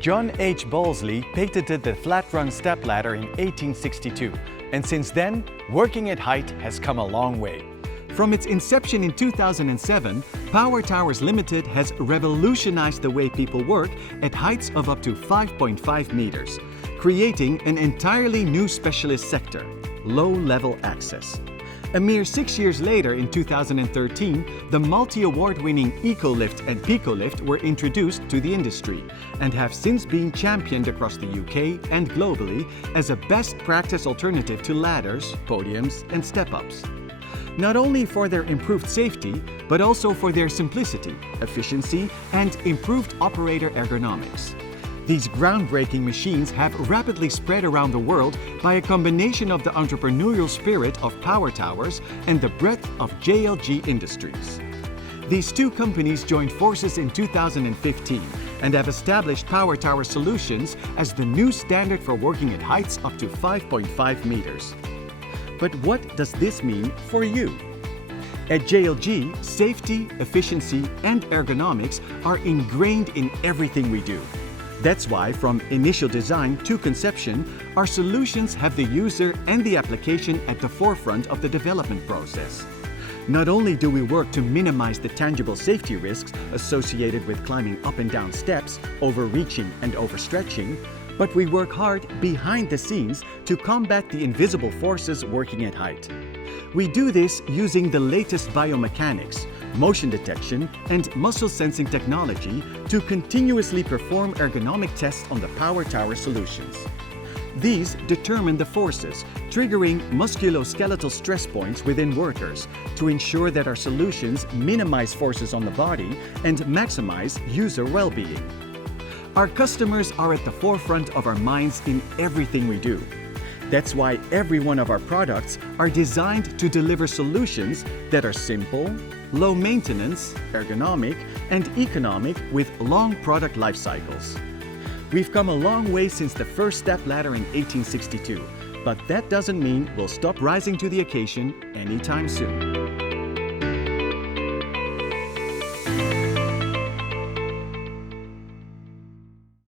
John H. Bowlesley patented the flat-rung stepladder in 1862, and since then, working at height has come a long way. From its inception in 2007, Power Towers Limited has revolutionized the way people work at heights of up to 5.5 meters, creating an entirely new specialist sector, low-level access. A mere 6 years later, in 2013, the multi-award-winning EcoLift and PicoLift were introduced to the industry and have since been championed across the UK and globally as a best practice alternative to ladders, podiums, and step-ups. Not only for their improved safety, but also for their simplicity, efficiency, and improved operator ergonomics. These groundbreaking machines have rapidly spread around the world by a combination of the entrepreneurial spirit of Power Towers and the breadth of JLG Industries. These two companies joined forces in 2015 and have established Power Tower Solutions as the new standard for working at heights up to 5.5 meters. But what does this mean for you? At JLG, safety, efficiency, and ergonomics are ingrained in everything we do. That's why, from initial design to conception, our solutions have the user and the application at the forefront of the development process. Not only do we work to minimize the tangible safety risks associated with climbing up and down steps, overreaching and overstretching, but we work hard behind the scenes to combat the invisible forces working at height. We do this using the latest biomechanics, motion detection, and muscle sensing technology to continuously perform ergonomic tests on the Power Tower solutions. These determine the forces, triggering musculoskeletal stress points within workers to ensure that our solutions minimize forces on the body and maximize user well-being. Our customers are at the forefront of our minds in everything we do. That's why every one of our products are designed to deliver solutions that are simple, low maintenance, ergonomic, and economic with long product life cycles. We've come a long way since the first step ladder in 1862, but that doesn't mean we'll stop rising to the occasion anytime soon.